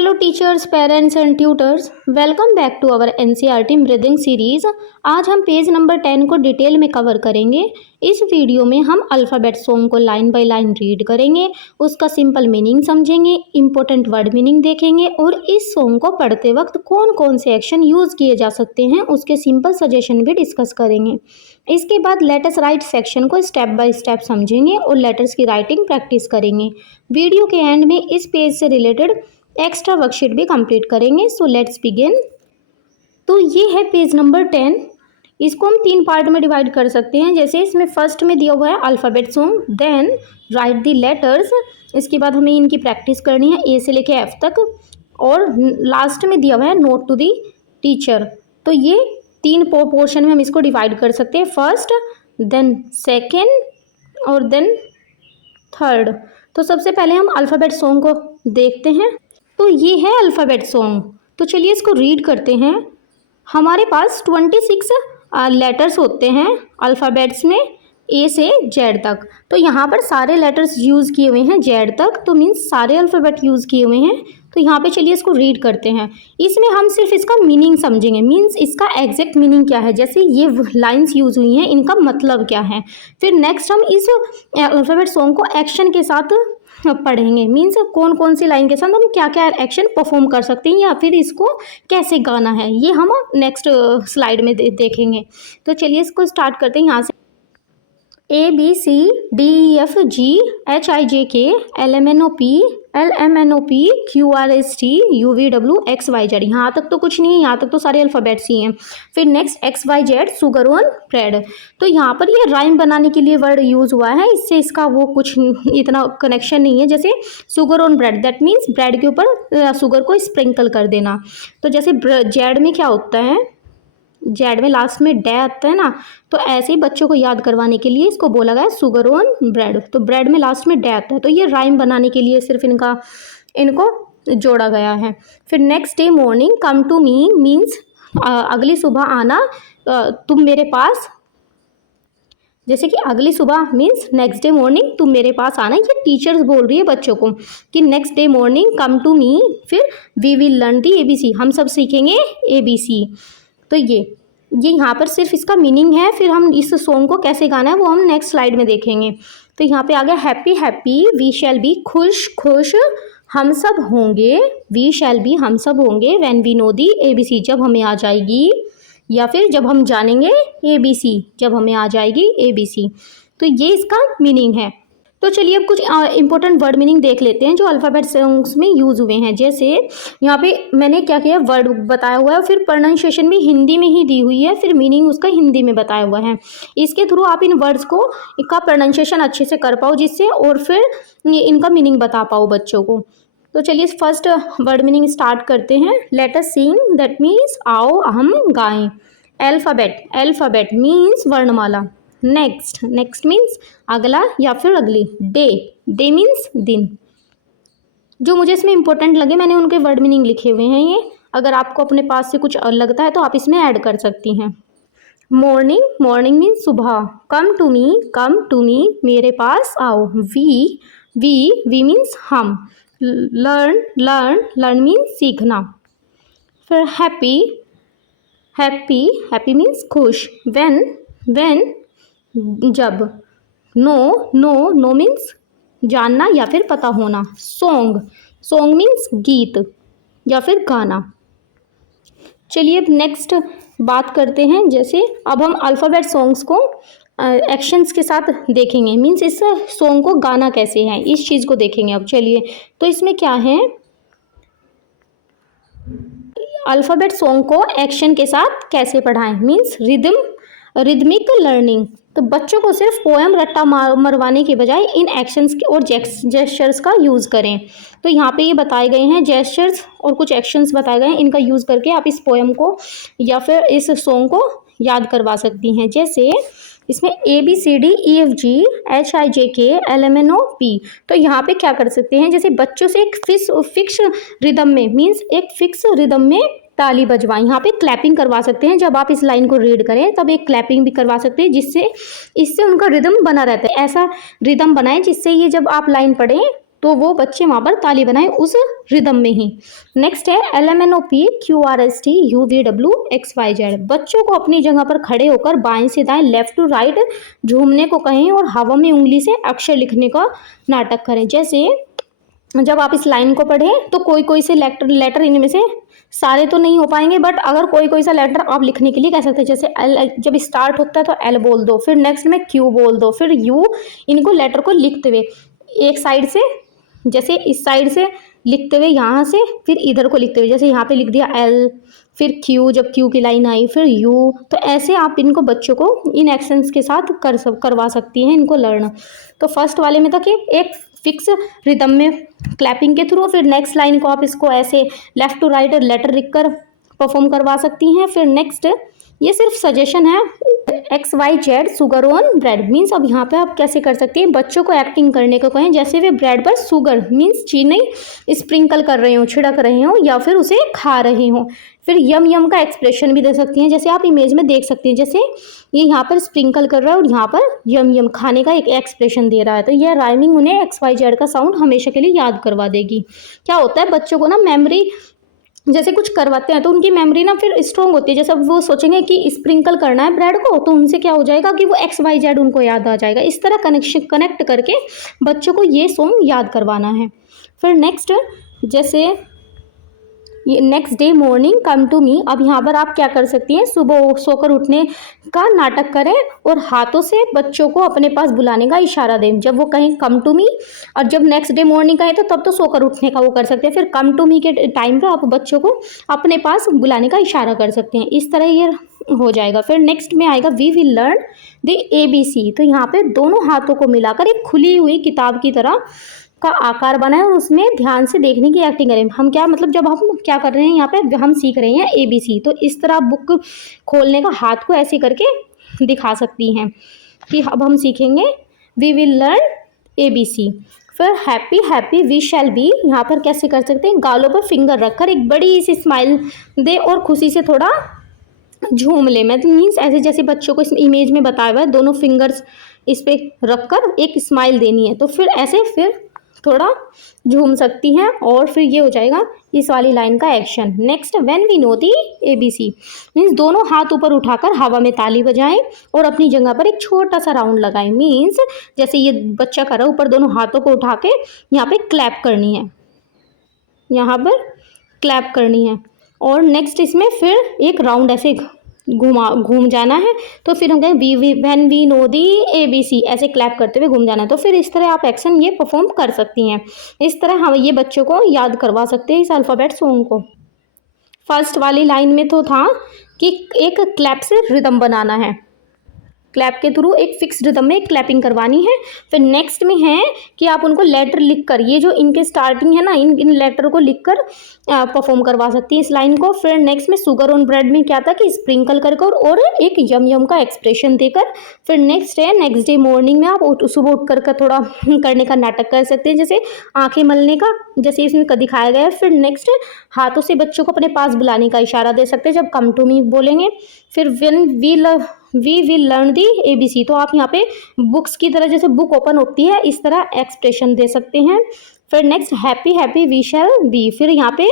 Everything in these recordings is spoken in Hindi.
Hello teachers, parents and tutors, welcome back to our NCERT breathing series. आज हम पेज नंबर 10 को डिटेल में कवर करेंगे। इस वीडियो में हम अल्फ़ाबेट सॉन्ग को लाइन बाय लाइन रीड करेंगे, उसका सिंपल मीनिंग समझेंगे, इंपॉर्टेंट वर्ड मीनिंग देखेंगे और इस सॉन्ग को पढ़ते वक्त कौन कौन से एक्शन यूज़ किए जा सकते हैं उसके सिंपल सजेशन भी डिस्कस करेंगे। इसके बाद लेटर्स राइट सेक्शन को स्टेप बाय स्टेप समझेंगे और लेटर्स की राइटिंग प्रैक्टिस करेंगे। वीडियो के एंड में इस पेज से रिलेटेड एक्स्ट्रा वर्कशीट भी कंप्लीट करेंगे। So let's begin. तो ये है पेज नंबर 10। इसको हम 3 पार्ट में डिवाइड कर सकते हैं। जैसे इसमें फर्स्ट में दिया हुआ है alphabet song, then write the letters. इसके बाद हमें इनकी प्रैक्टिस करनी है ए से लेके एफ तक, और लास्ट में दिया हुआ है नोट टू द टीचर। तो ये 3 पोर्शन में हम इसको डिवाइड कर सकते हैं, फर्स्ट, देन सेकेंड और देन थर्ड। तो सबसे पहले हम अल्फ़ाबेट सॉन्ग को देखते हैं। तो ये है अल्फ़ाबेट सॉन्ग। तो चलिए इसको रीड करते हैं। हमारे पास 26 लेटर्स होते हैं अल्फ़ाबेट्स में, ए से जेड तक। तो यहाँ पर सारे लेटर्स यूज़ किए हुए हैं जेड तक, तो मीन्स सारे अल्फ़ाबेट यूज़ किए हुए हैं। तो यहाँ पे चलिए इसको रीड करते हैं। इसमें हम सिर्फ इसका मीनिंग समझेंगे, मीन्स इसका एग्जैक्ट मीनिंग क्या है, जैसे ये लाइंस यूज़ हुई हैं इनका मतलब क्या है। फिर नेक्स्ट हम इस अल्फ़ाबेट सॉन्ग को एक्शन के साथ पढ़ेंगे, मीन्स कौन कौन सी लाइन के साथ हम क्या क्या एक्शन परफॉर्म कर सकते हैं या फिर इसको कैसे गाना है, ये हम नेक्स्ट स्लाइड में देखेंगे। तो चलिए इसको स्टार्ट करते हैं। यहाँ से ABCDEFG HIJK LMNOP LMNOP QRST UVWXYZ। यहाँ तक तो कुछ नहीं है, यहाँ तक तो सारे अल्फ़ाबेट्स ही हैं। फिर next XYZ sugar on bread. तो यहाँ पर ये राइम बनाने के लिए वर्ड यूज़ हुआ है, इससे इसका वो कुछ इतना कनेक्शन नहीं है। जैसे sugar on bread, that means bread के ऊपर शुगर को स्प्रिंकल कर देना। तो जैसे जेड में क्या होता है, जेड में लास्ट में डे आता है ना, तो ऐसे ही बच्चों को याद करवाने के लिए इसको बोला गया शुगर ऑन ब्रेड। तो ब्रेड में लास्ट में डे आता है, तो ये राइम बनाने के लिए सिर्फ इनको जोड़ा गया है। फिर next day morning come to me means अगली सुबह आना तुम मेरे पास। जैसे कि अगली सुबह मीन्स नेक्स्ट डे मॉर्निंग तुम मेरे पास आना, ये टीचर्स बोल रही है बच्चों को कि next day morning come to me. फिर we will learn the ABC, हम सब सीखेंगे ABC। तो ये यहाँ पर सिर्फ इसका मीनिंग है। फिर हम इस सॉन्ग को कैसे गाना है वो हम नेक्स्ट स्लाइड में देखेंगे। तो यहाँ पे आ गया happy happy, we shall be खुश खुश, हम सब होंगे, वी शैल बी हम सब होंगे, when we know the ABC, जब हमें आ जाएगी, या फिर जब हम जानेंगे ABC, जब हमें आ जाएगी ABC। तो ये इसका मीनिंग है। तो चलिए अब कुछ इंपॉर्टेंट वर्ड मीनिंग देख लेते हैं जो अल्फ़ाबेट सॉन्ग्स में यूज़ हुए हैं। जैसे यहाँ पे मैंने क्या किया, वर्ड बताया हुआ है, फिर प्रोनाउंसिएशन भी हिंदी में ही दी हुई है, फिर मीनिंग उसका हिंदी में बताया हुआ है। इसके थ्रू आप इन वर्ड्स को इनका प्रोनाउंसिएशन अच्छे से कर पाओ, जिससे और फिर इनका मीनिंग बता पाओ बच्चों को। तो चलिए फर्स्ट वर्ड मीनिंग स्टार्ट करते हैं। Let us sing, that means आओ हम गाएं। अल्फ़ाबेट, अल्फ़ाबेट मीन्स वर्णमाला। नेक्स्ट मीन्स अगला या फिर अगली। डे मीन्स दिन। जो मुझे इसमें इंपॉर्टेंट लगे मैंने उनके वर्ड मीनिंग लिखे हुए हैं। ये अगर आपको अपने पास से कुछ लगता है तो आप इसमें ऐड कर सकती हैं। मॉर्निंग मीन्स सुबह। कम टू मी मेरे पास आओ। वी मीन्स हम। लर्न मीन्स सीखना। फिर हैप्पी मीन्स खुश। व्हेन जब। नो मीन्स जानना या फिर पता होना। सॉन्ग मीन्स गीत या फिर गाना। चलिए अब नेक्स्ट बात करते हैं। जैसे अब हम अल्फ़ाबेट सॉन्ग्स को एक्शंस के साथ देखेंगे, मीन्स इस सॉन्ग को गाना कैसे है इस चीज़ को देखेंगे। अब चलिए तो इसमें क्या है, अल्फ़ाबेट सॉन्ग को एक्शन के साथ कैसे पढ़ाएं, मीन्स रिदमिक लर्निंग। तो बच्चों को सिर्फ पोएम रट्टा मरवाने के बजाय इन एक्शंस और जेस्चर्स का यूज़ करें। तो यहाँ पे ये बताए गए हैं जेस्चर्स और कुछ एक्शंस बताए गए हैं, इनका यूज़ करके आप इस पोएम को या फिर इस सॉन्ग को याद करवा सकती हैं। जैसे इसमें ABCDEFG HIJK LMNOP। तो यहाँ पे क्या कर सकते हैं, जैसे बच्चों से एक फिक्स रिदम में, मीन्स एक फिक्स रिदम में ताली बजवाएं। यहाँ पे क्लैपिंग करवा सकते हैं। जब आप इस लाइन को रीड करें तब एक क्लैपिंग भी करवा सकते हैं, इससे उनका रिदम बना रहता है। ऐसा रिदम बनाएं जिससे ये जब आप लाइन पढ़ें तो वो बच्चे वहाँ पर ताली बनाएं उस रिदम में ही। नेक्स्ट है LMNOP QRST UVWXYZ। बच्चों को अपनी जगह पर खड़े होकर बाएं से दाएं लेफ्ट टू राइट झूमने को कहें और हवा में उंगली से अक्षर लिखने का नाटक करें। जैसे जब आप इस लाइन को पढ़ें तो कोई कोई से लेटर इनमें से सारे तो नहीं हो पाएंगे, बट अगर कोई कोई सा लेटर आप लिखने के लिए कह सकते हैं। जैसे एल जब स्टार्ट होता है तो एल बोल दो, फिर नेक्स्ट में क्यू बोल दो, फिर यू। इनको लेटर को लिखते हुए एक साइड से, जैसे इस साइड से लिखते हुए यहाँ से, फिर इधर को लिखते हुए, जैसे यहाँ पे लिख दिया एल, फिर क्यू, जब क्यू की लाइन आई फिर यू। तो ऐसे आप इनको बच्चों को इन एक्शंस के साथ करवा सकती हैं इनको लर्न। तो फर्स्ट वाले में था कि एक फिक्स रिदम में क्लैपिंग के थ्रू, फिर नेक्स्ट लाइन को आप इसको ऐसे लेफ्ट टू राइट लेटर लिखकर परफॉर्म करवा सकती हैं। फिर नेक्स्ट, ये सिर्फ सजेशन है, XYZ sugar on bread means अब यहाँ पे आप कैसे कर सकती हैं, बच्चों को एक्टिंग करने को कहें जैसे वे ब्रेड पर शुगर मीन्स चीनी स्प्रिंकल कर रहे हो, छिड़क रहे हो या फिर उसे खा रहे हो। फिर यम यम का एक्सप्रेशन भी दे सकती हैं, जैसे आप इमेज में देख सकते हैं, जैसे ये यहाँ पर स्प्रिंकल कर रहा है और यहाँ पर यम यम खाने का एक एक्सप्रेशन दे रहा है। तो यह राइमिंग उन्हें XYZ का साउंड हमेशा के लिए याद करवा देगी। क्या होता है, बच्चों को ना मेमोरी, जैसे कुछ करवाते हैं तो उनकी मेमोरी ना फिर स्ट्रॉन्ग होती है। जैसे अब वो सोचेंगे कि स्प्रिंकल करना है ब्रेड को, तो उनसे क्या हो जाएगा कि वो XYZ उनको याद आ जाएगा। इस तरह कनेक्ट करके बच्चों को ये सॉन्ग याद करवाना है। फिर नेक्स्ट, जैसे ये next day morning come to me. अब यहाँ पर आप क्या कर सकती हैं, सुबह सोकर उठने का नाटक करें और हाथों से बच्चों को अपने पास बुलाने का इशारा दें। जब वो कहें कम टू मी, और जब नेक्स्ट डे मॉर्निंग कहें तो तब तो सोकर उठने का वो कर सकते हैं। फिर कम टू मी के टाइम पे आप बच्चों को अपने पास बुलाने का इशारा कर सकते हैं। इस तरह ये हो जाएगा। फिर नेक्स्ट में आएगा we will learn the ABC। तो यहाँ पे दोनों हाथों को मिलाकर एक खुली हुई किताब की तरह का आकार बनाए और उसमें ध्यान से देखने की एक्टिंग करें। हम क्या मतलब, जब हम क्या कर रहे हैं यहाँ पे, हम सीख रहे हैं ABC, तो इस तरह बुक खोलने का हाथ को ऐसे करके दिखा सकती हैं कि अब हम सीखेंगे वी विल लर्न ABC। फिर happy happy we shall be, यहाँ पर कैसे कर सकते हैं, गालों पर फिंगर रखकर एक बड़ी सी स्माइल दे और खुशी से थोड़ा झूम ले। मैं तो मीन्स ऐसे जैसे बच्चों को इस इमेज में बताया हुआ है, दोनों फिंगर्स इस पे रखकर एक स्माइल देनी है, तो फिर ऐसे फिर थोड़ा झूम सकती हैं और फिर ये हो जाएगा इस वाली लाइन का action. Next, when we know the ABC means दोनों हाथ ऊपर उठाकर हवा में ताली बजाएं और अपनी जगह पर एक छोटा सा राउंड लगाएं। मीन्स जैसे ये बच्चा कर रहा है, ऊपर दोनों हाथों को उठा के यहाँ पे क्लैप करनी है, यहाँ पर क्लैप करनी है। और नेक्स्ट इसमें फिर एक राउंड ऐसे घूम जाना है। तो फिर हम कहें when we know the ABC, ऐसे क्लैप करते हुए घूम जाना है। तो फिर इस तरह आप एक्शन ये परफॉर्म कर सकती हैं। इस तरह हम ये बच्चों को याद करवा सकते हैं इस अल्फ़ाबेट सॉन्ग को। फर्स्ट वाली लाइन में तो था कि एक क्लैप से रिदम बनाना है, क्लैप के थ्रू एक फिक्स रिदम में क्लैपिंग करवानी है। फिर नेक्स्ट में है कि आप उनको लेटर लिखकर, ये जो इनके स्टार्टिंग है ना, इन लेटर को लिखकर परफॉर्म करवा सकती है इस लाइन को। फिर नेक्स्ट में शुगर ऑन ब्रेड में क्या था कि स्प्रिंकल कर और एक यम यम का एक्सप्रेशन देकर। फिर नेक्स्ट है नेक्स्ट डे मॉर्निंग में आप सुबह उठ कर थोड़ा करने का नाटक कर सकते हैं, जैसे आंखें मलने का, जैसे इसमें दिखाया गया है। फिर नेक्स्ट, हाथों से बच्चों को अपने पास बुलाने का इशारा दे सकते हैं जब कम टू मी बोलेंगे। फिर when we will learn the ABC, तो आप यहाँ पे बुक्स की तरह, जैसे बुक ओपन होती है इस तरह एक्सप्रेशन दे सकते हैं। फिर next, happy happy we shall be, फिर यहाँ पे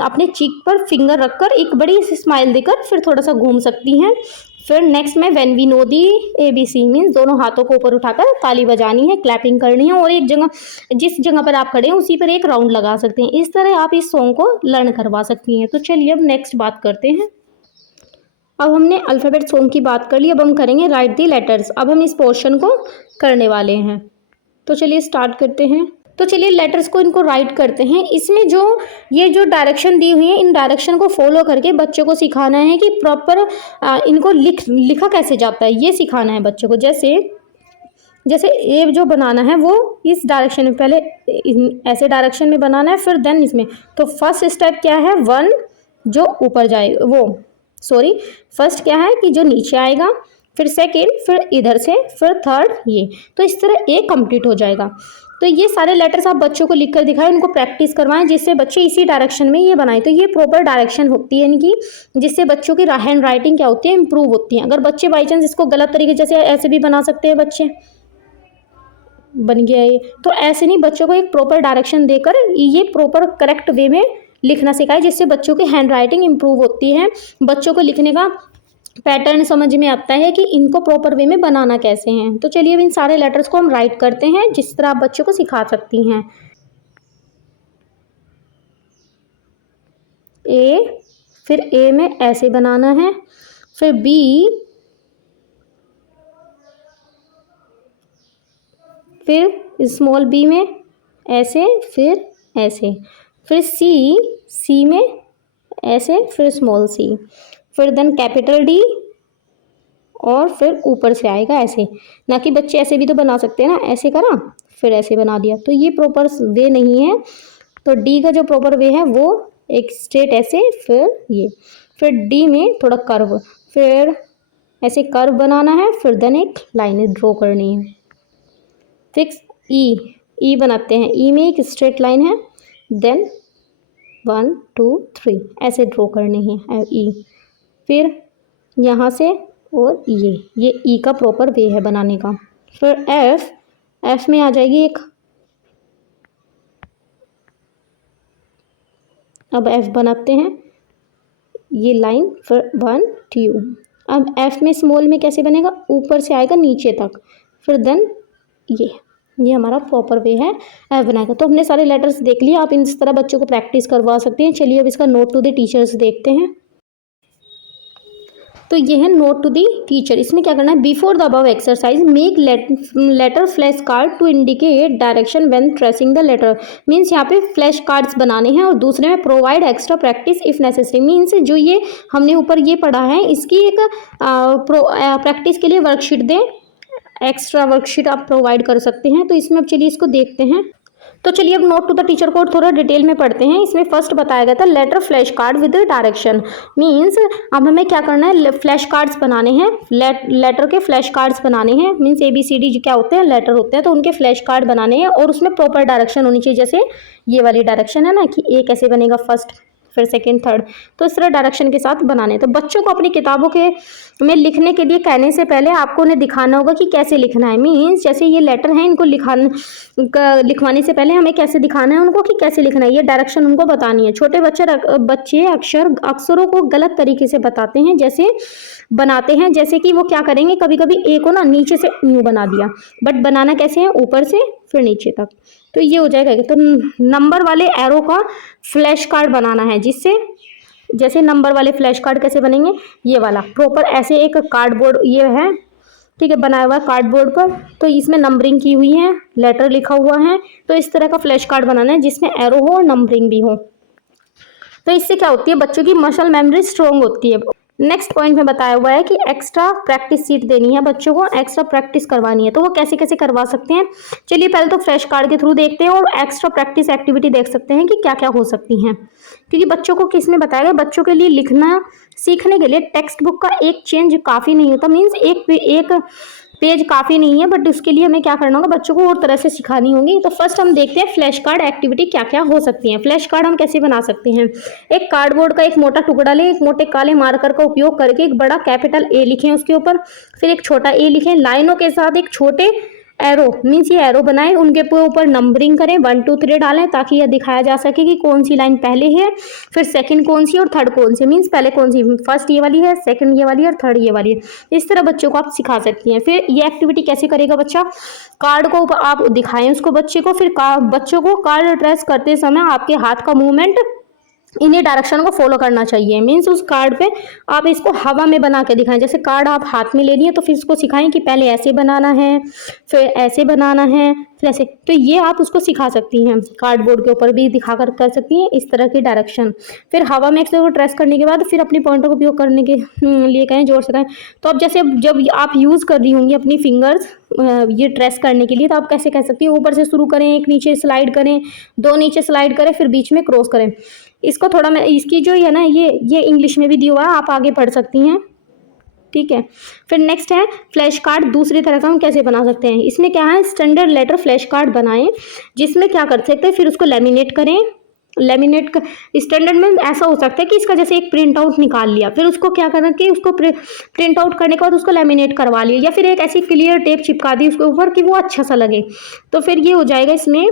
अपने चीक पर फिंगर रखकर एक बड़ी सी स्माइल देकर फिर थोड़ा सा घूम सकती हैं। फिर नेक्स्ट में when we know the ABC means दोनों हाथों को ऊपर उठाकर ताली बजानी है, क्लैपिंग करनी है और एक जगह, जिस जगह पर आप खड़े हैं उसी पर एक राउंड लगा सकते हैं। इस तरह आप इस सॉन्ग को लर्न करवा सकती हैं। तो चलिए अब नेक्स्ट बात करते हैं। अब हमने अल्फ़ाबेट सॉन्ग की बात कर ली, अब हम करेंगे राइट दी लेटर्स। अब हम इस पोर्शन को करने वाले हैं, तो चलिए स्टार्ट करते हैं। तो चलिए लेटर्स को इनको राइट करते हैं। इसमें जो ये जो डायरेक्शन दी हुई है, इन डायरेक्शन को फॉलो करके बच्चों को सिखाना है कि प्रॉपर इनको लिखा कैसे जाता है, ये सिखाना है बच्चों को। जैसे ए जो बनाना है वो इस डायरेक्शन में, पहले ऐसे डायरेक्शन में बनाना है, फिर देन इसमें। तो फर्स्ट स्टेप क्या है, 1 जो ऊपर जाए फर्स्ट क्या है कि जो नीचे आएगा, फिर सेकेंड, फिर इधर से, फिर थर्ड ये। तो इस तरह ए कंप्लीट हो जाएगा। तो ये सारे लेटर्स आप बच्चों को लिखकर दिखाएं, उनको प्रैक्टिस करवाएं, जिससे बच्चे इसी डायरेक्शन में ये बनाएं। तो ये प्रॉपर डायरेक्शन होती है इनकी, जिससे बच्चों की हैंड राइटिंग क्या होती है, इंप्रूव होती है। अगर बच्चे बाई चांस इसको गलत तरीके, जैसे ऐसे भी बना सकते हैं बच्चे, बन गया ये। तो ऐसे नहीं, बच्चों को एक प्रॉपर डायरेक्शन देकर ये प्रॉपर करेक्ट वे में लिखना सिखाए, जिससे बच्चों की हैंड राइटिंग इंप्रूव होती है, बच्चों को लिखने का पैटर्न समझ में आता है कि इनको प्रॉपर वे में बनाना कैसे हैं। तो चलिए अब इन सारे लेटर्स को हम राइट करते हैं जिस तरह आप बच्चों को सिखा सकती हैं। ए, फिर ए में ऐसे बनाना है, फिर बी, फिर स्मॉल बी में ऐसे, फिर ऐसे, फिर सी, सी में ऐसे, फिर स्मॉल सी, फिर देन कैपिटल डी, और फिर ऊपर से आएगा ऐसे। ना कि बच्चे ऐसे भी तो बना सकते हैं ना, ऐसे करा फिर ऐसे बना दिया, तो ये प्रॉपर वे नहीं है। तो डी का जो प्रॉपर वे है वो एक स्ट्रेट ऐसे, फिर ये, फिर डी में थोड़ा कर्व, फिर ऐसे कर्व बनाना है, फिर देन एक लाइन ड्रॉ करनी है। फिक्स ई, ई बनाते हैं, ई में एक स्ट्रेट लाइन है, देन 1 2 3 ऐसे ड्रॉ करनी है ई, फिर यहाँ से और ये ई का प्रॉपर वे है बनाने का। फिर एफ, एफ में आ जाएगी एक, अब एफ बनाते हैं ये लाइन, फिर 1 2। अब एफ में स्मॉल में कैसे बनेगा, ऊपर से आएगा नीचे तक, फिर देन ये हमारा प्रॉपर वे है एफ बनाएगा। तो हमने सारे लेटर्स देख लिए, आप इस तरह बच्चों को प्रैक्टिस करवा सकते हैं। चलिए अब इसका नोट टू द टीचर्स देखते हैं। तो ये है नोट टू दी टीचर। इसमें क्या करना है, before the above exercise make letter flash card to indicate direction when tracing the letter. Means यहाँ पे फ्लैश कार्ड्स बनाने हैं, और दूसरे में provide extra practice if necessary. Means जो ये हमने ऊपर ये पढ़ा है इसकी एक प्रैक्टिस के लिए वर्कशीट दें, एक्स्ट्रा वर्कशीट आप प्रोवाइड कर सकते हैं। तो इसमें अब चलिए इसको देखते हैं। तो चलिए अब नोट टू द टीचर को थोड़ा डिटेल में पढ़ते हैं। इसमें फर्स्ट बताया गया था letter flash card with direction. Means अब हमें क्या करना है, फ्लैश कार्ड्स बनाने हैं, लेटर के फ्लैश कार्ड्स बनाने हैं। मीन्स ABCD क्या होते हैं, लेटर होते हैं, तो उनके फ्लैश कार्ड बनाने हैं, और उसमें प्रॉपर डायरेक्शन होनी चाहिए। जैसे ये वाली डायरेक्शन है ना कि ए कैसे बनेगा फर्स्ट, फिर सेकेंड, थर्ड, तो इस तरह डायरेक्शन के साथ बनाने। तो बच्चों को अपनी किताबों के में लिखने के लिए कहने से पहले आपको उन्हें दिखाना होगा कि कैसे लिखना है। मीन्स जैसे ये लेटर हैं, इनको लिखवाने से पहले हमें कैसे दिखाना है उनको कि कैसे लिखना है, ये डायरेक्शन उनको बतानी है। छोटे बच्चे अक्षरों को गलत तरीके से बताते हैं, जैसे बनाते हैं, जैसे कि वो क्या करेंगे, कभी कभी ए को ना नीचे से यूँ बना दिया, बट बनाना कैसे है, ऊपर से फिर नीचे तक। तो ये हो जाएगा। तो नंबर वाले एरो का फ्लैश कार्ड बनाना है, जिससे जैसे नंबर वाले फ्लैश कार्ड कैसे बनेंगे, ये वाला प्रॉपर ऐसे एक कार्डबोर्ड ये है, ठीक है, बनाया हुआ है कार्डबोर्ड पर, तो इसमें नंबरिंग की हुई है, लेटर लिखा हुआ है। तो इस तरह का फ्लैश कार्ड बनाना है जिसमें एरो हो और नंबरिंग भी हो। तो इससे क्या होती है, बच्चों की मसल मेमोरी स्ट्रॉन्ग होती है। नेक्स्ट पॉइंट में बताया हुआ है कि एक्स्ट्रा प्रैक्टिस सीट देनी है बच्चों को, एक्स्ट्रा प्रैक्टिस करवानी है। तो वो कैसे कैसे करवा सकते हैं, चलिए पहले तो फ्लैश कार्ड के थ्रू देखते हैं, और एक्स्ट्रा प्रैक्टिस एक्टिविटी देख सकते हैं कि क्या क्या हो सकती हैं। क्योंकि बच्चों को किस में बताया गया, बच्चों के लिए लिखना सीखने के लिए टेक्स्ट बुक का एक चेंज काफ़ी नहीं होता। मीन्स एक पेज काफ़ी नहीं है, बट उसके लिए हमें क्या करना होगा, बच्चों को और तरह से सिखानी होगी। तो फर्स्ट हम देखते हैं फ्लैश कार्ड एक्टिविटी क्या क्या हो सकती हैं। फ्लैश कार्ड हम कैसे बना सकते हैं, एक कार्डबोर्ड का एक मोटा टुकड़ा लें, एक मोटे काले मार्कर का उपयोग करके एक बड़ा कैपिटल ए लिखें उसके ऊपर, फिर एक छोटा ए लिखें, लाइनों के साथ एक छोटे एरो, मीन्स ये एरो बनाएं, उनके ऊपर नंबरिंग करें, 1 2 3 डालें, ताकि यह दिखाया जा सके कि कौन सी लाइन पहले है, फिर सेकंड कौन सी और थर्ड कौन सी। मीन्स पहले कौन सी, फर्स्ट ये वाली है, सेकंड ये वाली है और थर्ड ये वाली है। इस तरह बच्चों को आप सिखा सकती हैं। फिर ये एक्टिविटी कैसे करेगा बच्चा, कार्ड को आप दिखाएं उसको बच्चे को, फिर बच्चों को कार्ड ट्रेस करते समय आपके हाथ का मूवमेंट इन्हीं डायरेक्शन को फॉलो करना चाहिए। मीन्स उस कार्ड पे आप इसको हवा में बना के दिखाएं। जैसे कार्ड आप हाथ में ले लिए, तो फिर इसको सिखाएं कि पहले ऐसे बनाना है, फिर ऐसे बनाना है, फिर ऐसे। तो ये आप उसको सिखा सकती हैं, कार्डबोर्ड के ऊपर भी दिखा कर सकती हैं इस तरह की डायरेक्शन। फिर हवा में इसको ट्रेस करने के बाद फिर अपनी पॉइंटर का उपयोग करने के लिए कहें, जोर से कहें। तो अब जैसे जब आप यूज़ कर रही होंगी अपनी फिंगर्स ये ट्रेस करने के लिए, तो आप कैसे कह सकती हैं, ऊपर से शुरू करें, एक नीचे स्लाइड करें, 2 नीचे स्लाइड करें, फिर बीच में क्रॉस करें। इसको थोड़ा मैं इसकी जो है ना, ये इंग्लिश में भी दिया हुआ है, आप आगे पढ़ सकती हैं, ठीक है। फिर नेक्स्ट है फ्लैश कार्ड दूसरी तरह का हम कैसे बना सकते हैं। इसमें क्या है, स्टैंडर्ड लेटर फ्लैश कार्ड बनाएं, जिसमें क्या कर सकते हैं, फिर उसको लेमिनेट करें, लेमिनेट स्टैंडर्ड में ऐसा हो सकता है कि इसका जैसे एक प्रिंट आउट निकाल लिया, फिर उसको क्या करना कि उसको प्रिंट आउट करने के बाद उसको लेमिनेट करवा लिया, या फिर एक ऐसी क्लियर टेप चिपका दी उसके ऊपर कि वो अच्छा सा लगे, तो फिर ये हो जाएगा इसमें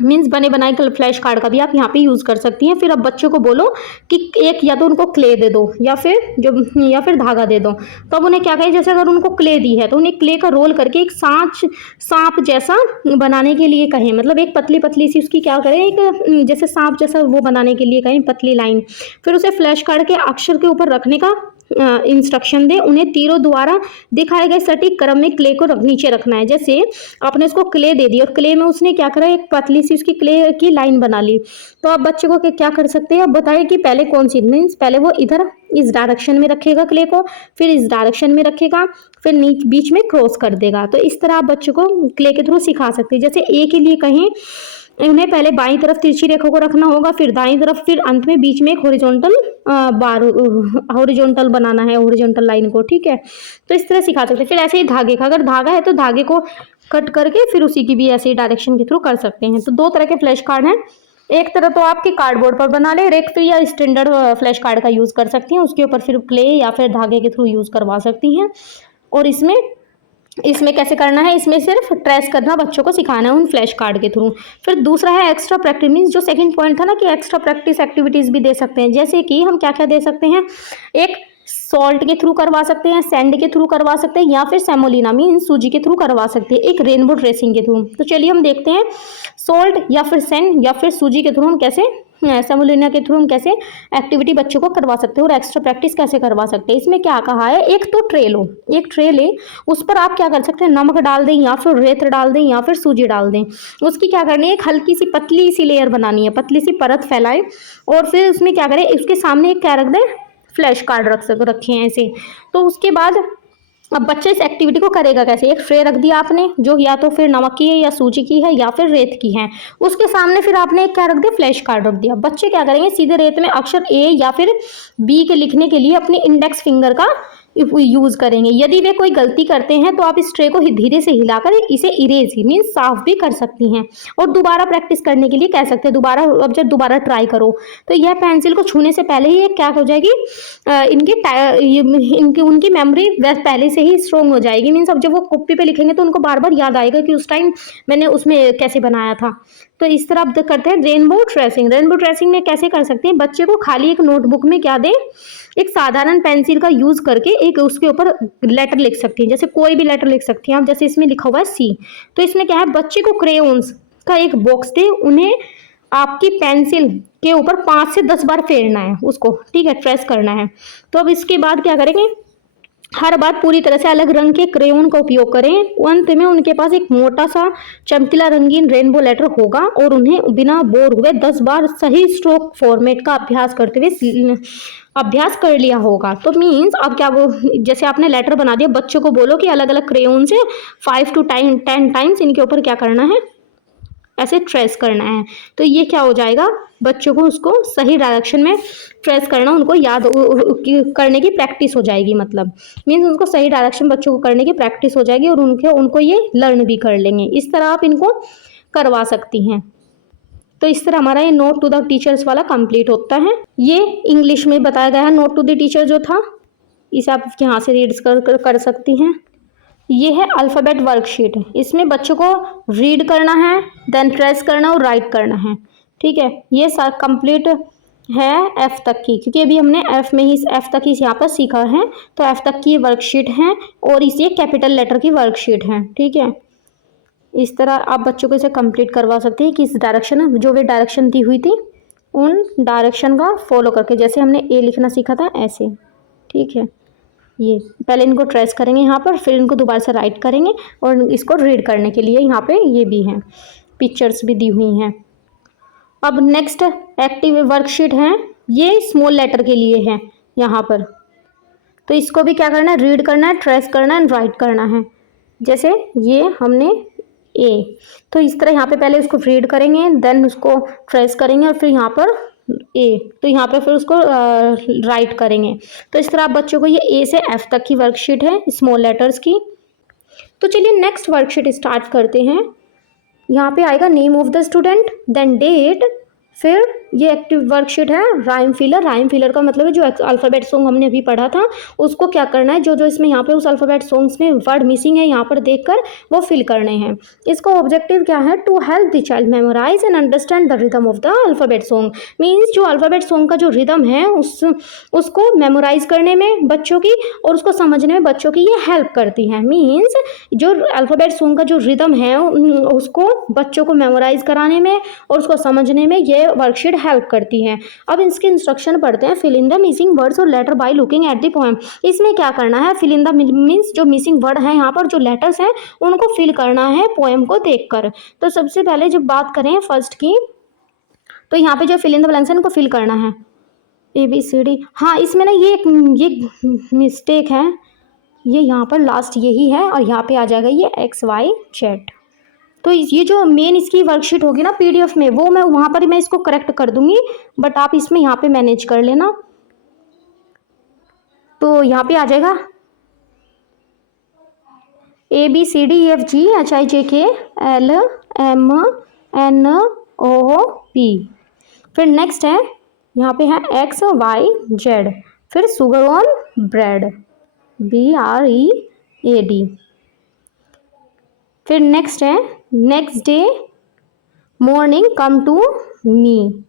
मीन्स बने बनाए फ्लैश कार्ड का भी आप यहाँ पे यूज़ कर सकती हैं। फिर अब बच्चों को बोलो कि एक या तो उनको क्ले दे दो या फिर धागा दे दो। तो अब उन्हें क्या कहें, जैसे अगर उनको क्ले दी है तो उन्हें क्ले का रोल करके एक सांप जैसा बनाने के लिए कहें, मतलब एक पतली पतली सी उसकी क्या करें, एक जैसे सांप जैसा वो बनाने के लिए कहें पतली लाइन। फिर उसे फ्लैश कार्ड के अक्षर के ऊपर रखने का इंस्ट्रक्शन दे। उन्हें तीरों द्वारा दिखाए गए सटीक क्रम में क्ले को नीचे रखना है। जैसे आपने उसको क्ले दे दी और क्ले में उसने क्या करा, एक पतली सी उसकी क्ले की लाइन बना ली, तो आप बच्चे को क्या कर सकते हैं, अब बताइए कि पहले कौन सी, मीन्स पहले वो इधर इस डायरेक्शन में रखेगा क्ले को, फिर इस डायरेक्शन में रखेगा, फिर बीच में क्रॉस कर देगा। तो इस तरह आप बच्चों को क्ले के थ्रू सिखा सकते हैं। जैसे ए के लिए कहें, उन्हें पहले बाईं तरफ तिरछी रेखा को रखना होगा, फिर दाईं तरफ, फिर अंत में बीच में एक हॉरिजॉन्टल बनाना है, हॉरिजॉन्टल लाइन को, ठीक है। तो इस तरह सिखा सकते हैं। फिर ऐसे ही धागे का, अगर धागा है तो धागे को कट करके फिर उसी की भी ऐसे ही डायरेक्शन के थ्रू कर सकते हैं। तो दो तरह के फ्लैश कार्ड हैं, एक तरह तो आपके कार्डबोर्ड पर बना ले, एक फिर या स्टैंडर्ड फ्लैश कार्ड का यूज़ कर सकती हैं, उसके ऊपर फिर क्ले या फिर धागे के थ्रू यूज़ करवा सकती हैं। और इसमें कैसे करना है, इसमें सिर्फ ट्रेस करना बच्चों को सिखाना है उन फ्लैश कार्ड के थ्रू। फिर दूसरा है एक्स्ट्रा प्रैक्टिस, मीन्स जो सेकंड पॉइंट था ना कि एक्स्ट्रा प्रैक्टिस एक्टिविटीज़ भी दे सकते हैं। जैसे कि हम क्या क्या दे सकते हैं, एक सॉल्ट के थ्रू करवा सकते हैं, सैंड के थ्रू करवा सकते हैं, या फिर सेमोलिना मीन्स सूजी के थ्रू करवा सकते हैं, एक रेनबो ट्रेसिंग के थ्रू। तो चलिए हम देखते हैं सॉल्ट या फिर सैंड या फिर सूजी के थ्रू हम कैसे, सेमोलिना के थ्रू हम कैसे एक्टिविटी बच्चों को करवा सकते हैं और एक्स्ट्रा प्रैक्टिस कैसे करवा सकते हैं। इसमें क्या कहा है, एक तो ट्रे लो, एक ट्रे ले, उस पर आप क्या कर सकते हैं, नमक डाल दें या फिर रेत डाल दें या फिर सूजी डाल दें। उसकी क्या करनी है, एक हल्की सी पतली सी लेयर बनानी है, पतली सी परत फैलाए, और फिर उसमें क्या करें, उसके सामने एक क्या रख दें, फ्लैश कार्ड रखे हैं ऐसे। तो उसके बाद अब बच्चे इस एक्टिविटी को करेगा कैसे, एक ट्रे रख दिया आपने जो या तो फिर नमक की है या सूजी की है या फिर रेत की है, उसके सामने फिर आपने एक क्या रख दिया, फ्लैश कार्ड रख दिया। बच्चे क्या करेंगे, सीधे रेत में अक्षर ए या फिर बी के लिखने के लिए अपने इंडेक्स फिंगर का यूज करेंगे। यदि वे कोई गलती करते हैं तो आप इस ट्रे को धीरे से हिलाकर इसे इरेज मीन्स साफ भी कर सकती हैं, और दोबारा प्रैक्टिस करने के लिए कह सकते हैं, दोबारा अब जब दोबारा ट्राई करो तो यह पेंसिल को छूने से पहले ही क्या हो जाएगी, उनकी मेमोरी पहले से ही स्ट्रोंग हो जाएगी। मीन्स अब जब वो कॉपी पे लिखेंगे तो उनको बार बार याद आएगा कि उस टाइम मैंने उसमें कैसे बनाया था। तो इस तरह अब करते हैं रेनबो ट्रेसिंग। रेनबो ट्रेसिंग में कैसे कर सकते हैं, बच्चे को खाली एक नोटबुक में क्या दें, एक साधारण पेंसिल का यूज करके एक उसके ऊपर लेटर लिख सकती हैं, जैसे कोई भी लेटर लिख सकती हैं आप, जैसे इसमें लिखा हुआ है सी। तो इसमें क्या है, बच्चे को क्रेयॉन्स का एक बॉक्स दे, उन्हें आपकी पेंसिल के ऊपर 5 से 10 बार फेरना है उसको, ठीक है, ट्रेस करना है। तो अब इसके बाद क्या करेंगे, हर बार पूरी तरह से अलग रंग के क्रेयॉन का उपयोग करें। अंत में उनके पास एक मोटा सा चमकीला रंगीन रेनबो लेटर होगा, और उन्हें बिना बोर हुए 10 बार सही स्ट्रोक फॉर्मेट का अभ्यास करते हुए अभ्यास कर लिया होगा। तो मीन्स अब क्या, वो जैसे आपने लेटर बना दिया, बच्चों को बोलो कि अलग अलग क्रेयॉन से 5 to 10 टाइम्स इनके ऊपर क्या करना है, ऐसे ट्रेस करना है। तो ये क्या हो जाएगा, बच्चों को उसको सही डायरेक्शन में ट्रेस करना, उनको याद करने की प्रैक्टिस हो जाएगी, मतलब मीन्स उनको सही डायरेक्शन बच्चों को करने की प्रैक्टिस हो जाएगी, और उनको ये लर्न भी कर लेंगे। इस तरह आप इनको करवा सकती हैं। तो इस तरह हमारा ये नोट टू द टीचर्स वाला कंप्लीट होता है। ये इंग्लिश में बताया गया है नोट टू द टीचर जो था, इसे आप यहाँ से रीड कर सकती हैं। ये है अल्फ़ाबेट वर्कशीट, इसमें बच्चों को रीड करना है, देन ट्रेस करना और राइट करना है, ठीक है। ये कंप्लीट है F तक की, क्योंकि अभी हमने F में ही F तक ही यहाँ पर सीखा है, तो F तक की वर्कशीट है, और इसे कैपिटल लेटर की वर्कशीट है, ठीक है। इस तरह आप बच्चों को इसे कंप्लीट करवा सकते हैं, किस डायरेक्शन, जो भी डायरेक्शन दी हुई थी उन डायरेक्शन का फॉलो करके, जैसे हमने ए लिखना सीखा था ऐसे, ठीक है। ये पहले इनको ट्रेस करेंगे यहाँ पर, फिर इनको दोबारा से राइट करेंगे, और इसको रीड करने के लिए यहाँ पे ये भी हैं, पिक्चर्स भी दी हुई हैं। अब नेक्स्ट एक्टिव वर्कशीट है, ये स्मॉल लेटर के लिए है यहाँ पर। तो इसको भी क्या करना है, रीड करना है, ट्रेस करना है, राइट करना है। जैसे ये हमने ए, तो इस तरह यहाँ पे पहले उसको रीड करेंगे, देन उसको ट्रेस करेंगे, और फिर यहाँ पर ए, तो यहाँ पे फिर उसको राइट करेंगे। तो इस तरह आप बच्चों को ये ए से एफ तक की वर्कशीट है स्मॉल लेटर्स की। तो चलिए नेक्स्ट वर्कशीट स्टार्ट करते हैं। यहाँ पे आएगा name of the student, then date, फिर ये एक्टिव वर्कशीट है राइम फिलर। राइम फिलर का मतलब है जो अल्फ़ाबेट सॉन्ग हमने अभी पढ़ा था उसको क्या करना है, जो जो इसमें यहाँ पे उस अल्फ़ाबेट सॉन्ग्स में वर्ड मिसिंग है यहाँ पर देखकर वो फिल करने हैं। इसका ऑब्जेक्टिव क्या है, to help the child memorize and understand the rhythm of the alphabet song. Means जो अल्फ़ाबेट सॉन्ग का जो रिदम है उसको मेमोराइज करने में बच्चों की और उसको समझने में बच्चों की ये हेल्प करती है। मीन्स जो अल्फ़ाबेट सॉन्ग का जो रिदम है उसको बच्चों को मेमोराइज कराने में और उसको समझने में ये वर्कशीट हेल्प करती है। अब इसके इंस्ट्रक्शन पढ़ते हैं। Fill in the missing words और letter by looking at the poem. इसमें क्या करना है, फिल इन द मीन्स जो मिसिंग वर्ड है यहाँ पर जो लेटर्स हैं उनको फिल करना है पोएम को देखकर। तो सबसे पहले जब बात करें फर्स्ट की, तो यहाँ पे जो फिल इन द ब्लैंक्स है इनको फिल करना है ABCD। हाँ इसमें ना ये मिस्टेक है, ये यहाँ पर लास्ट यही है और यहाँ पे आ जाएगा ये XYZ। तो ये जो मेन इसकी वर्कशीट होगी ना PDF में वो मैं वहाँ पर मैं इसको करेक्ट कर दूंगी, बट आप इसमें यहाँ पे मैनेज कर लेना। तो यहाँ पे आ जाएगा ABCDEFGHIJKLMNOP। फिर नेक्स्ट है यहाँ पे है XYZ। फिर शुगर ऑन ब्रेड BREAD। फिर नेक्स्ट है next day morning come to me.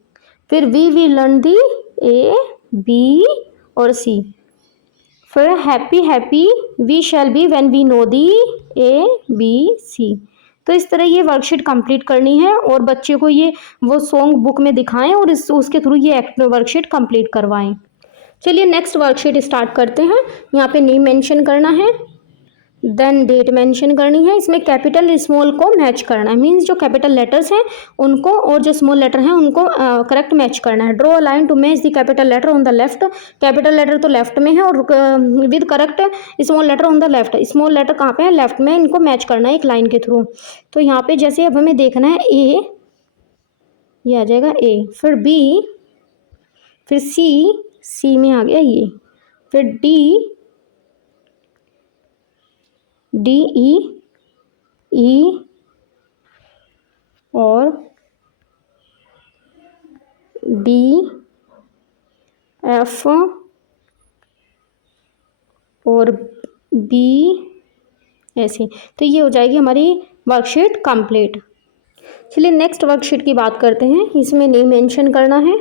फिर we learn the A B और C। फिर happy happy we shall be when we know the ABC। तो इस तरह ये वर्कशीट कंप्लीट करनी है और बच्चे को ये वो सॉन्ग बुक में दिखाएं और उसके थ्रू ये वर्कशीट कंप्लीट करवाएं। चलिए नेक्स्ट वर्कशीट स्टार्ट करते हैं। यहाँ पे नेम मेंशन करना है, देन डेट मेंशन करनी है। इसमें कैपिटल स्मॉल को मैच करना है। मीन्स जो कैपिटल लेटर्स हैं उनको और जो स्मॉल लेटर हैं उनको करेक्ट मैच करना है। Draw a line to match the capital letter on the left. Capital letter तो लेफ्ट में है और with correct small letter on the left. Small letter कहाँ पे है, लेफ्ट में। इनको मैच करना है एक लाइन के थ्रू। तो यहाँ पे जैसे अब हमें देखना है A, ये आ जाएगा A। फिर B, फिर C में आ गया ये। फिर DE और DF और B ऐसे। तो ये हो जाएगी हमारी वर्कशीट कंप्लीट। चलिए नेक्स्ट वर्कशीट की बात करते हैं। इसमें नेम मेंशन करना है,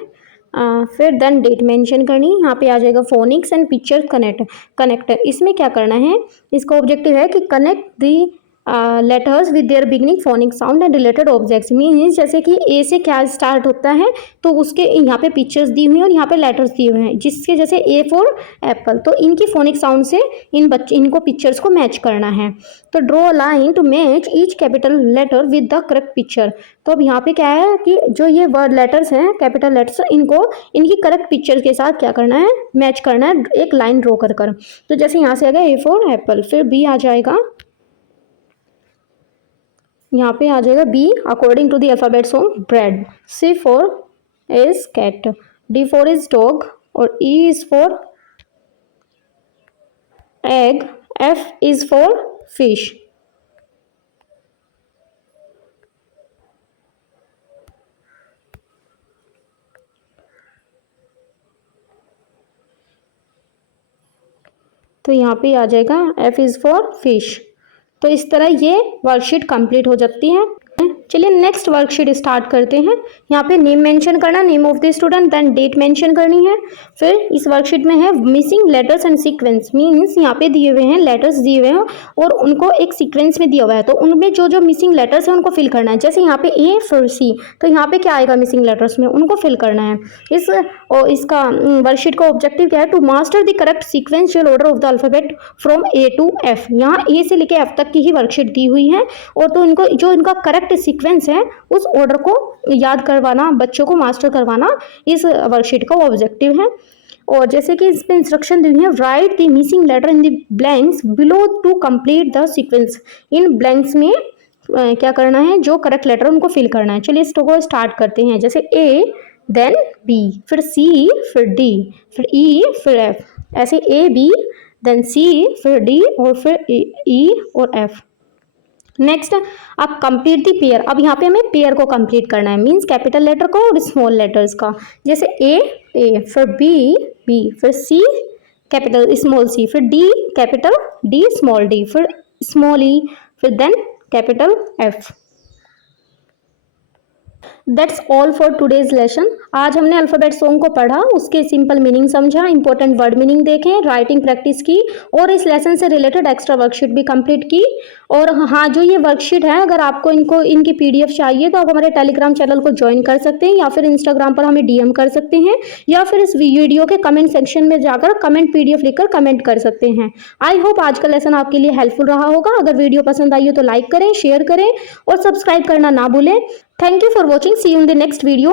फिर देन डेट मेंशन करनी। यहाँ पे आ जाएगा फोनिक्स एंड पिक्चर कनेक्टर। इसमें क्या करना है, इसका ऑब्जेक्टिव है कि connect the letters with their beginning phonic sound and related objects. Means जैसे कि A से क्या स्टार्ट होता है तो उसके यहाँ पे पिक्चर्स दी हुई हैं और यहाँ पे लेटर्स दिए हुए हैं, जिसके जैसे A फॉर एप्पल। तो इनकी फोनिक साउंड से इनको पिक्चर्स को मैच करना है। तो draw a line to match each capital letter with the correct picture. तो अब यहाँ पे क्या है कि जो ये वर्ड लेटर्स हैं कैपिटल लेटर्स इनको इनकी करेक्ट पिक्चर के साथ क्या करना है, मैच करना है एक लाइन ड्रॉ कर। तो जैसे यहाँ से आ गया A फॉर एप्पल। फिर B आ जाएगा, यहाँ पे आ जाएगा B according to the alphabet song bread. C for is cat, D for is dog और E is for egg, F is for fish. तो यहाँ पे आ जाएगा F इज फॉर फिश। तो इस तरह ये वर्कशीट कंप्लीट हो जाती है। चलिए नेक्स्ट वर्कशीट स्टार्ट करते हैं। यहाँ पे नेम मेंशन करना, name of the student, then date mention करनी है। फिर इस वर्कशीट में है missing letters and sequence. Means यहाँ पे दिए हुए हैं लेटर्स दिए हुए हैं और उनको एक सीक्वेंस में दिया हुआ है, तो उनमें जो जो मिसिंग लेटर्स हैं उनको फिल करना है। जैसे यहाँ पे A फिर C, तो यहाँ पे क्या आएगा मिसिंग लेटर्स में, उनको फिल करना है। इसका वर्कशीट का ऑब्जेक्टिव क्या है, to master the correct sequential order of the alphabet from A to F। यहाँ A से लेके F तक की ही वर्कशीट दी हुई है और तो इनको जो इनका करेक्ट सीक्वेंस है उस ऑर्डर को याद करवाना, बच्चों को मास्टर करवाना इस वर्कशीट का ऑब्जेक्टिव है। और जैसे कि इस पे इंस्ट्रक्शन दी हुई है, write the missing letter in the blanks below to complete the sequence. In blanks में क्या करना है, जो करेक्ट लेटर उनको फिल करना है। चलिए इसको स्टार्ट करते हैं। जैसे A देन B, फिर C, फिर D, फिर E, फिर F। ऐसे A B देन C, फिर D और फिर E और F। नेक्स्ट आप कंप्लीट दी पेयर। अब यहाँ पे हमें पेयर को कंप्लीट करना है, मीन्स कैपिटल लेटर को और स्मॉल लेटर्स का। जैसे ए फिर बी फिर सी कैपिटल स्मॉल सी, फिर D capital D small D, फिर स्मॉल ई, फिर then capital F. That's all for today's lesson. आज हमने अल्फ़ाबेट सॉन्ग को पढ़ा, उसके सिंपल मीनिंग समझा, इंपॉर्टेंट वर्ड मीनिंग देखें, राइटिंग प्रैक्टिस की और इस लेसन से रिलेटेड एक्स्ट्रा वर्कशीट भी कंप्लीट की। और हाँ, जो ये वर्कशीट है, अगर आपको इनकी पीडीएफ चाहिए तो आप हमारे टेलीग्राम चैनल को ज्वाइन कर सकते हैं, या फिर इंस्टाग्राम पर हमें डीएम कर सकते हैं, या फिर इस वीडियो के कमेंट सेक्शन में जाकर कमेंट पीडीएफ लिखकर कमेंट कर सकते हैं। आई होप आज का लेसन आपके लिए हेल्पफुल रहा होगा। अगर वीडियो पसंद आई हो तो लाइक करें, शेयर करें और सब्सक्राइब करना ना भूलें। Thank you for watching. See you in the next video.